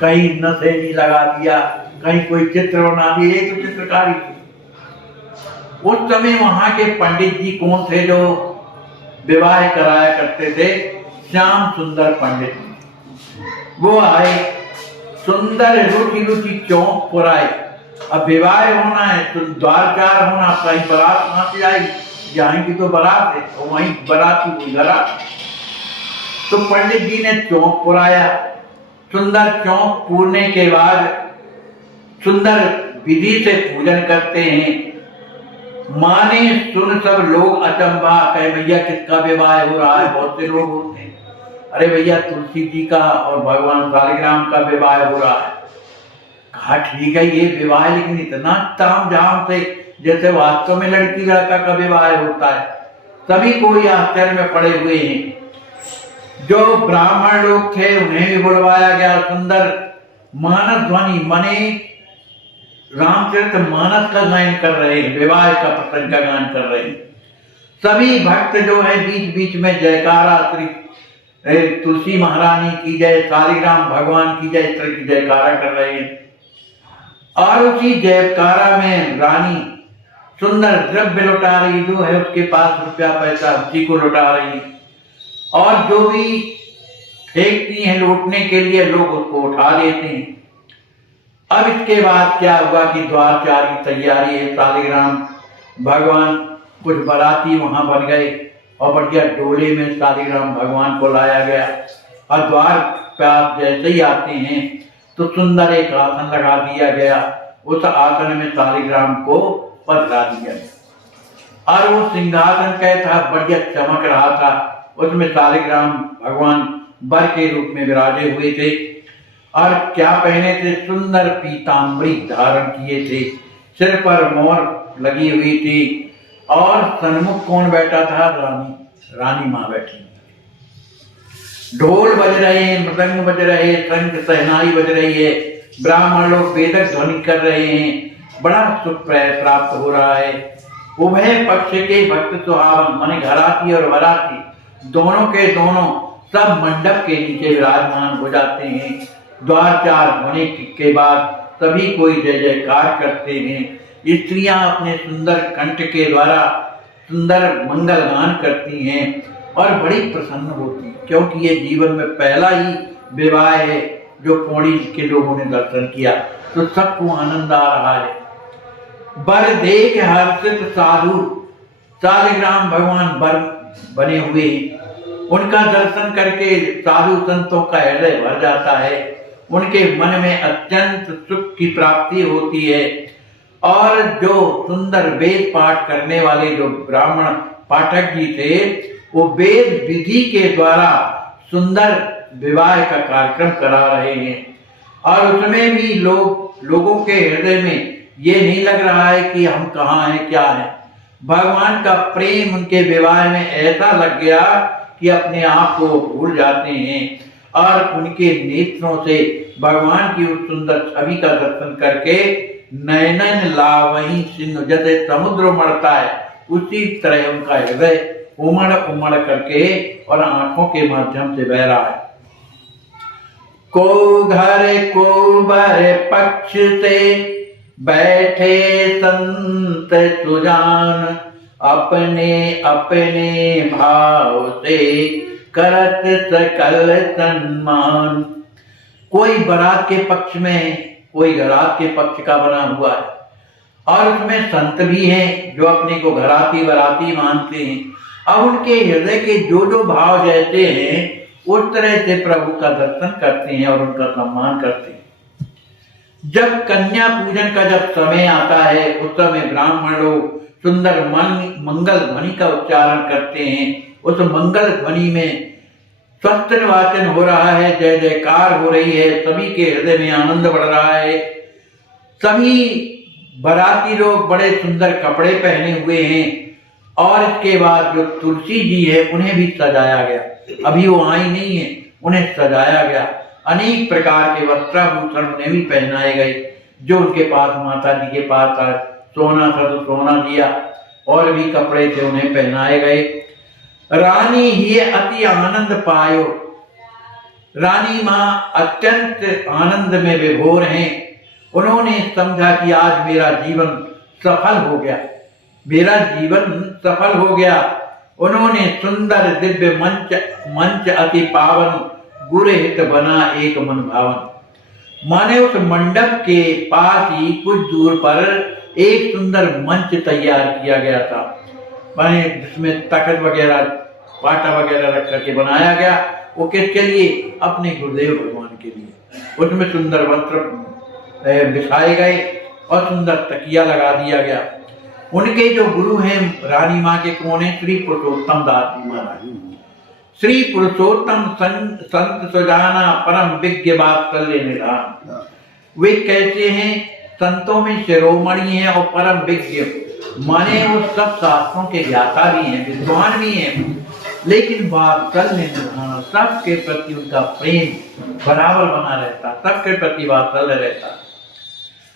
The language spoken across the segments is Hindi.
कहीं नशेनी लगा दिया, कहीं कोई चित्र बना दिया, ये तो चित्रकारी थी। उस समय वहां के पंडित जी कौन थे जो विवाह कराया करते थे? श्याम सुंदर पंडित। वो आए, सुंदर रुचि रुचि चौंक पुराए। अब विवाह होना है तो द्वारचार होना, कहीं बारात वहां से आएगी, यहाँ की तो बारात है और वहीं बाराती हुई बारात। तो पंडित जी ने चौंक पुराया। सुंदर चौंक पूरने के बाद सुंदर विधि से पूजन करते हैं। माने सुन सब लोग अचंभा, कहे भैया किसका विवाह हो रहा है? बहुत से लोग होते हैं, अरे भैया तुलसी जी का और भगवान शालिग्राम का विवाह हो रहा है। कहा ठीक है ये विवाह, लेकिन इतना ताम झाम से जैसे वास्तव में लड़की लड़का का विवाह होता है। सभी कोई आश्चर्य में पड़े हुए हैं। जो ब्राह्मण लोग थे उन्हें भी बुलवाया गया। सुंदर मानस ध्वनि माने रामचरित मानस का गायन कर रहे हैं, विवाह का प्रसंग का गायन कर रहे हैं। सभी भक्त जो है बीच बीच में जयकारा, श्री तुलसी महारानी की जय, शालिग्राम भगवान की जय, इस तरह की जयकारा कर रहे हैं। और उसी जयकारा में रानी सुंदर द्रव्य लुटा रही, जो है उसके पास रुपया पैसा उसी को लुटा रही, और जो भी फेंकती हैं लूटने के लिए लोग उसको उठा लेते हैं। अब इसके बाद क्या हुआ कि द्वारचार की तैयारी है। शालिग्राम भगवान, कुछ बाराती वहां बन गए और बढ़िया डोले में शालिग्राम भगवान को लाया गया। और द्वार पे आप जैसे ही आते हैं तो सुंदर एक आसन लगा दिया गया। उस आसन में शालिग्राम को पधरा दिया गया और वो सिंहासन कैसा बढ़िया चमक रहा था। उसमें शालिग्राम भगवान वर के रूप में विराजे हुए थे और क्या पहने थे? सुंदर पीताम्बरी धारण किए थे, सिर पर मोर लगी हुई थी और सन्मुख कौन बैठा था? रानी मां बैठी। ढोल बज रहे हैं, मृदंग बज रहे हैं, शंख सहनाई बज रही है, ब्राह्मण लोग वेदक ध्वनि कर रहे हैं, बड़ा सुख प्राप्त हो रहा है। उभय पक्ष के भक्त सुहावन माने घराती और वराती दोनों के दोनों सब मंडप के नीचे विराजमान हो जाते हैं। द्वारचार होने के बाद सभी कोई जय जयकार करते हैं। स्त्रियां अपने सुंदर कंठ के द्वारा सुंदर मंगल गान करती हैं और बड़ी प्रसन्न होती हैं, क्योंकि ये जीवन में पहला ही विवाह है जो पौड़ी के लोगों ने दर्शन किया, तो सबको आनंद आ रहा है। बर देख हर्षित साधु, शालिग्राम भगवान बर बने हुए, उनका दर्शन करके साधु संतों का हृदय भर जाता है। उनके मन में अत्यंत सुख की प्राप्ति होती है और जो सुंदर वेद पाठ करने वाले जो ब्राह्मण पाठक जी थे, वो वेद विधि के द्वारा सुंदर विवाह का कार्यक्रम करा रहे हैं। और उसमें भी लोगों के हृदय में ये नहीं लग रहा है कि हम कहाँ हैं क्या है। भगवान का प्रेम उनके विवाह में ऐसा लग गया कि अपने आप को भूल जाते हैं और उनके नेत्रों से भगवान की उस सुंदर छवि का दर्शन करके नयनन लावही सिंह, जैसे समुद्र उमड़ता है उसी तरह उनका हृदय उमड़ उमड़ करके और आंखों के माध्यम से बह रहा है। को घर को बर पक्ष से बैठे संत सुजान, अपने अपने भाव से करत सकल सम्मान। कोई बारात के पक्ष में, कोई घरात के पक्ष का बना हुआ है और उसमें संत भी हैं जो अपने को घराती बराती मानते हैं। अब उनके हृदय के जो जो भाव जैसे हैं उस तरह से प्रभु का दर्शन करते हैं और उनका सम्मान करते हैं। जब कन्या पूजन का जब समय आता है उस समय ब्राह्मण लोग सुंदर मंगल ध्वनि का उच्चारण करते हैं। उस मंगल ध्वनि में स्वस्थ वाचन हो रहा है, जय जयकार हो रही है, सभी के हृदय में आनंद बढ़ रहा है। सभी बाराती लोग बड़े सुंदर कपड़े पहने हुए हैं और इसके बाद जो तुलसी जी है उन्हें भी सजाया गया। अभी वो आई नहीं है, उन्हें सजाया गया। अनेक प्रकार के वस्त्राभूषण उन्हें भी पहनाए गए। जो उनके पास माता जी के पास था, सोना था तो सोना दिया, और भी कपड़े थे उन्हें पहनाए गए। रानी ही अति आनंद पायो, रानी माँ अत्यंत आनंद में विभोर हैं। उन्होंने समझा कि आज मेरा जीवन सफल हो गया, मेरा जीवन सफल हो गया। उन्होंने सुंदर दिव्य मंच अति पावन, गुरु हित बना एक मन भावन। माने उस मंडप के पास ही कुछ दूर पर एक सुंदर मंच तैयार किया गया था, माने जिसमें तख्त वगैरह पाटा वगैरह रख करके बनाया गया। वो किसके लिए? अपने गुरुदेव भगवान के लिए। उसमें सुंदर वस्त्र बिछाए गए और सुंदर तकिया लगा दिया गया। उनके जो गुरु हैं रानी माँ के कौन है? श्री पुरुषोत्तम दास जी महाराज। श्री पुरुषोत्तम संत सुजाना परम विज्ञ वात्सल्य निधान। वे कैसे हैं? संतों में शिरोमणि हैं और परम विज्ञ, माने वो सब शास्त्रों के ज्ञाता भी हैं, विद्वान भी हैं, लेकिन वात्सल्य निधान, सबके प्रति उनका प्रेम बराबर बना रहता, सबके प्रति वात्सल्य रहता।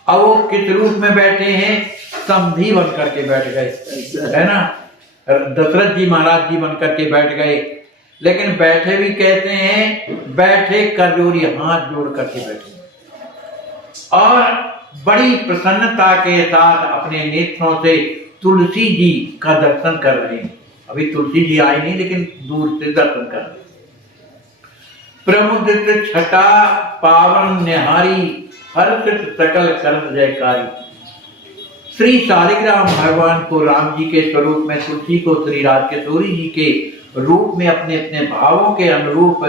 अब वो किस रूप में बैठे हैं? समधी बन करके बैठ गए, है ना। दशरथ जी महाराज जी बन करके बैठ गए, लेकिन बैठे भी कहते हैं, बैठे करजोड़ी हाथ जोड़ करके बैठे और बड़ी प्रसन्नता के साथ अपने नेत्रों से तुलसी जी का दर्शन कर रहे हैं। अभी तुलसी जी आई नहीं, लेकिन दूर से दर्शन कर रहे। प्रमुदित छटा पावन निहारी, हर्षित सकल कर जयकारी। श्री शालिग्राम भगवान को राम जी के स्वरूप में, तुलसी को श्री राजकिशोरी जी के रूप में अपने अपने भावों के अनुरूप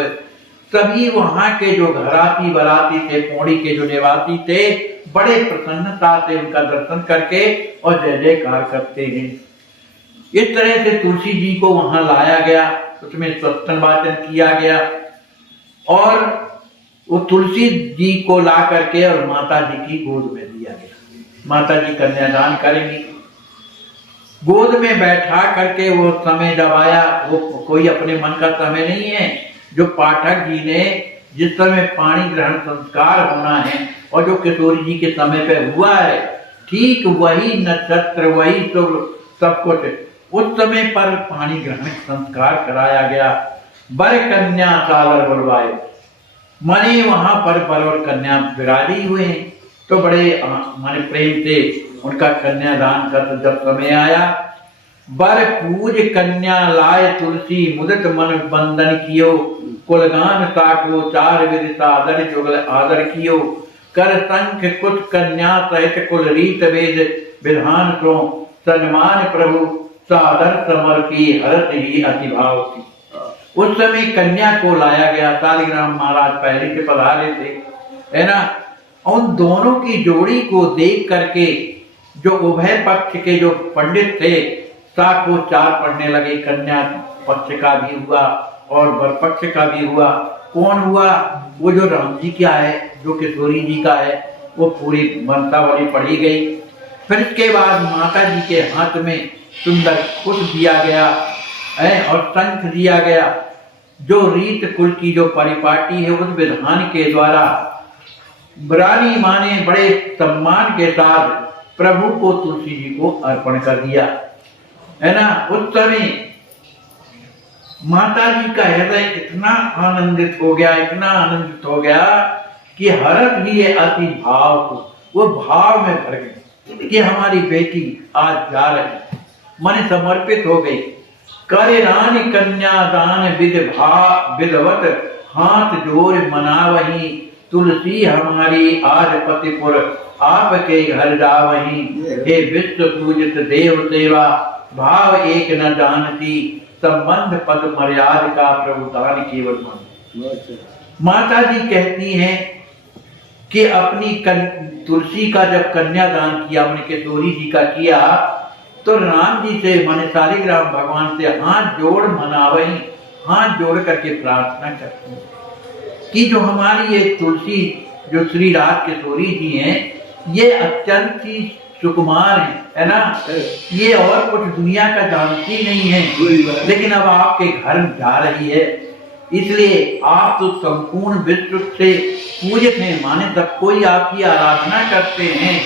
सभी वहां के जो घराती बराती थे, पौड़ी के जो निवासी थे, बड़े प्रसन्नता से उनका दर्शन करके और जय जयकार करते हैं। इस तरह से तुलसी जी को वहां लाया गया, उसमें सत्संग वाचन किया गया और वो तुलसी जी को ला करके और माता जी की गोद में दिया गया। माता जी कन्यादान करेंगी। गोद में बैठा करके वो समय जब आया, वो कोई अपने मन का समय नहीं है। जो पाठक जी ने जिस समय पाणी ग्रहण संस्कार होना है और जो किशोरी जी के समय पे हुआ है, ठीक वही नक्षत्र, वही सब कुछ उस समय पर पाणी ग्रहण संस्कार कराया गया। बर कन्या सालर बुलवाए, माने वहां पर बर और कन्या विराजी हुए हैं, तो बड़े माने प्रेम से उनका कन्यादान का जब समय आया। बर पूज कन्या लाए तुलसी, मुदित मन बंदन कियो, कुलगान काटो चार विधि सादर जुगल आदर कियो, कर संख कुछ कन्या सहित कुल रीत वेद विधान को, सन्मान प्रभु सादर समर्पी हरत ही अति भाव थी। उस समय कन्या को लाया गया, शालिग्राम महाराज पहले से पधारे थे, है ना। उन दोनों की जोड़ी को देख करके जो उभय पक्ष के जो पंडित थे, साथ वो चार पढ़ने लगे। कन्या पक्ष का भी हुआ और वर पक्ष का भी हुआ। कौन हुआ? वो जो राम जी का है, जो किशोरी जी का है, वो पूरी वंशावली पढ़ी गई। फिर इसके बाद माता जी के हाथ में सुंदर कुश दिया गया है और शंख दिया गया। जो रीत कुल की जो परिपाटी है, उस विधान के द्वारा रानी माँ ने बड़े सम्मान के साथ प्रभु को तुलसी जी को अर्पण कर दिया, है ना। उस समय माता जी का हृदय इतना आनंदित हो गया, इतना आनंदित हो गया कि हरत ही अति भाव को, वो भाव में भर गई कि हमारी बेटी आज जा रही, मन समर्पित हो गई। करे रानी कन्यादान विधवत, हाथ जोड़ मनावही, तुलसी हमारी आज पतिपुर, आपके घर जावही। हे विश्व पूजित देव सेवा, भाव एक न जानती, संबंध पद मर्याद का प्रभुदान केवल मन। माता जी कहती हैं कि अपनी तुलसी का जब कन्यादान किया, अपने किशोरी जी का किया, तो राम जी से माने शालिग्राम भगवान से हाथ जोड़ मनावही, हाथ जोड़ करके प्रार्थना करती हैं कि जो हमारी ये तुलसी जो श्री राज किशोरी जी हैं, ये अत्यंत ही सुकुमार है ना। ये और कुछ दुनिया का जानती नहीं है, लेकिन अब आपके घर जा रही है, इसलिए आप तो संपूर्ण विश्व से पूजित हैं, माने सब कोई आपकी आराधना करते हैं।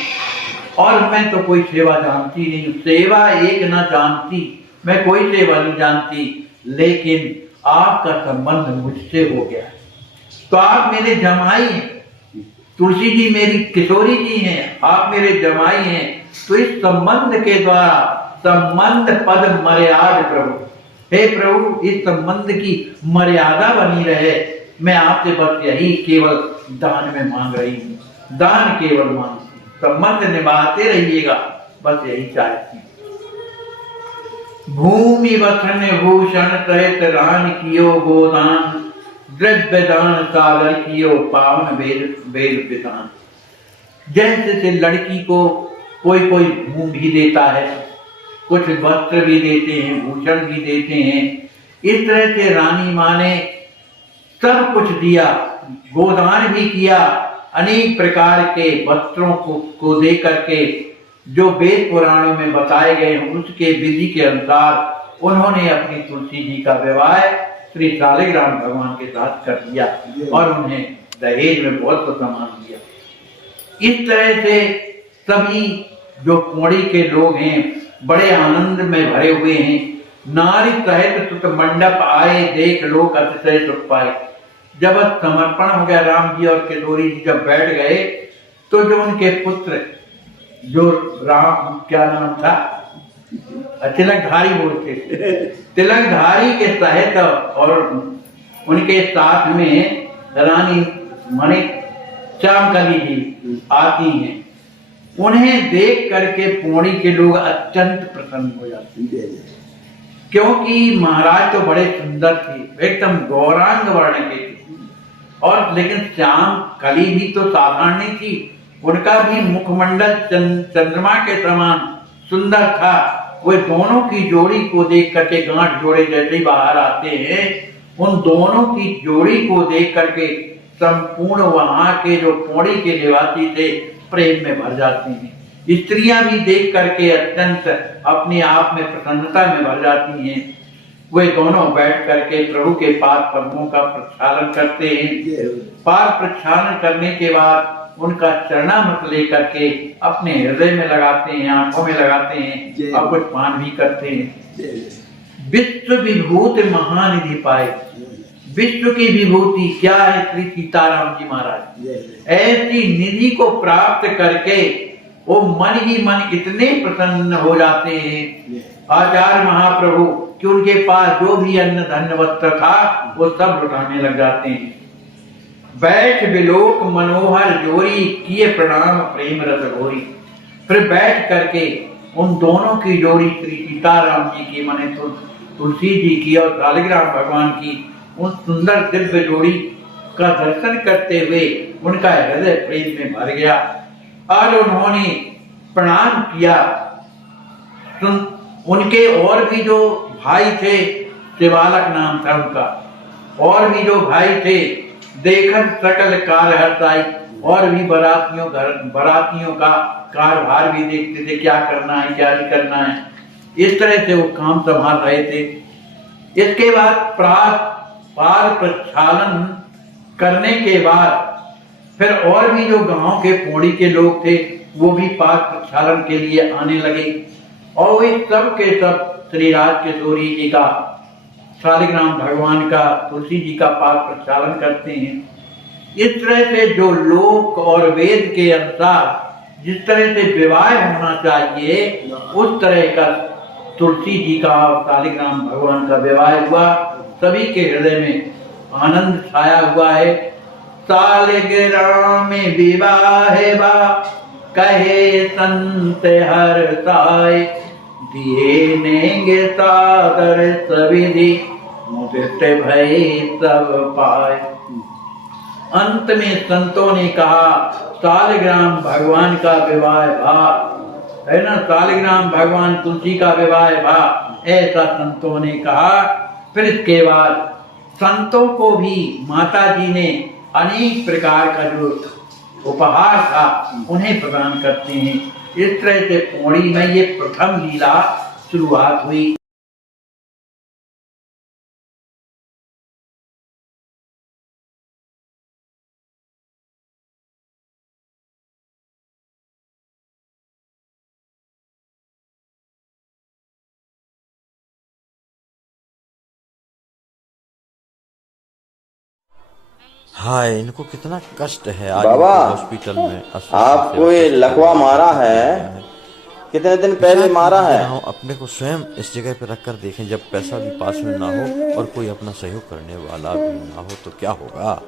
और मैं तो कोई सेवा जानती नहीं, सेवा एक न जानती, मैं कोई सेवा नहीं जानती, लेकिन आपका संबंध मुझसे हो गया। तो आप मेरे जमाई हैं, तुलसी जी मेरी किशोरी जी हैं, आप मेरे जमाई हैं। तो इस संबंध के द्वारा संबंध पद मर्याद प्रभु, हे प्रभु इस संबंध की मर्यादा बनी रहे। मैं आपसे बस यही केवल दान में मांग रही हूँ, दान केवल मांगती हूँ, संबंध निभाते रहिएगा, बस यही चाहती हूँ। भूमि वसन भूषण सहित रान कियो गोदान, द्रव्य दान सागर कियो पावन वेद वेद विधान। जैसे से लड़की को कोई कोई भूमि भी देता है, कुछ वस्त्र भी देते हैं, भूषण भी देते हैं, इस तरह से रानी माँ ने सब कुछ दिया, गोदान भी किया, अनेक प्रकार के वस्त्रों को दे करके जो वेद पुराणों में बताए गए हैं उसके विधि के अनुसार उन्होंने अपनी तुलसी जी का विवाह श्री शालिग्राम भगवान के साथ कर दिया और उन्हें दहेज में बहुत सा सामान दिया। इस तरह से सभी जो पौड़ी के लोग हैं बड़े आनंद में भरे हुए हैं। नारी सहित सुत मंडप आए, देख लोग अतिशय सुख पाए। जब समर्पण हो गया राम जी और किशोरी जी जब बैठ गए तो जो उनके पुत्र जो राम क्या नाम था, तिलकधारी बोलते थे, तिलकधारी के सहित और उनके साथ में रानी माने श्यामकली जी आती हैं। उन्हें देख करके पौड़ी के लोग अत्यंत प्रसन्न हो जाते हैं, क्योंकि महाराज तो बड़े सुंदर थे, एकदम गौरांग वर्ण के थे। और लेकिन श्याम कली भी तो साधारण नहीं थी, उनका भी मुखमंडल चंद्रमा के समान सुंदर था। वे दोनों की जोड़ी को देख करके, गांठ जोड़े जैसे ही बाहर आते हैं, उन दोनों की जोड़ी को देख करके संपूर्ण वहां के जो पौड़ी के निवासी थे प्रेम में भर जाते हैं। स्त्रियां भी देख करके अत्यंत अपने आप में प्रसन्नता में भर जाती हैं। वे दोनों बैठ करके प्रभु के पाद पद्मों का प्रक्षालन करते हैं। पाद प्रक्षालन करने के बाद उनका चरणामृत लेकर के अपने हृदय में लगाते हैं, आंखों में लगाते हैं और कुछ पान भी करते हैं। विश्व विभूति महानिधि पाए, विश्व की विभूति क्या है श्री सीताराम जी महाराज। ऐसी निधि को प्राप्त करके वो मन ही मन इतने प्रसन्न हो जाते हैं आचार्य महाप्रभु कि उनके पास जो भी अन्न धन वस्त्र था वो सब लुटाने लग जाते हैं। बैठ विलोक मनोहर जोरी, किए प्रणाम प्रेम रस घोरी। फिर बैठ करके उन दोनों की जोड़ी श्री सीताराम जी की माने तुलसी जी की और शालिग्राम भगवान की उन सुंदर दिव्य जोड़ी का दर्शन करते हुए उनका हृदय प्रेम में भर गया और उन्होंने प्रणाम किया। उनके और भी जो भाई थे, शिवालक नाम था उनका, और भी जो भाई थे देखन सकल कार हर्षाई, और भी बरातियों का कारभार भी देखते थे, क्या करना है क्या नहीं करना है, इस तरह से वो काम संभाल रहे थे। इसके बाद पाद प्रक्षालन करने के बाद फिर और भी जो गांव के पौड़ी के लोग थे वो भी पाद प्रक्षालन के लिए आने लगे और वे सब के सब श्री राज किशोरी जी का, शालिग्राम भगवान का, तुलसी जी का पाद प्रक्षालन करते हैं। इस तरह से जो लोक और वेद के अनुसार जिस तरह से विवाह होना चाहिए उस तरह का तुलसी जी का और शालिग्राम भगवान का विवाह हुआ। सभी के हृदय में आनंद छाया हुआ है। शालिग्राम विवाह बा कहे संत हर साय, दिए नेंगे सादर सविधि मुदित भय सब पाए। अंत में संतों ने कहा शालिग्राम भगवान का विवाह भा, है ना, शालिग्राम भगवान तुलसी का विवाह भा, ऐसा संतों ने कहा। फिर इसके बाद संतों को भी माता जी ने अनेक प्रकार का जो उपहार था उन्हें प्रदान करते हैं। इस तरह से पौड़ी में ये प्रथम लीला शुरुआत हुई। हाय, इनको कितना कष्ट है आज बाबा, इनको हॉस्पिटल में आपको ये अस्वस्थ लकवा मारा है, है। कितने दिन पहले विचार मारा कीजिए है? जरा, अपने को स्वयं इस जगह पर रख कर देखें, जब पैसा भी पास में ना हो और कोई अपना सहयोग करने वाला भी ना हो तो क्या होगा।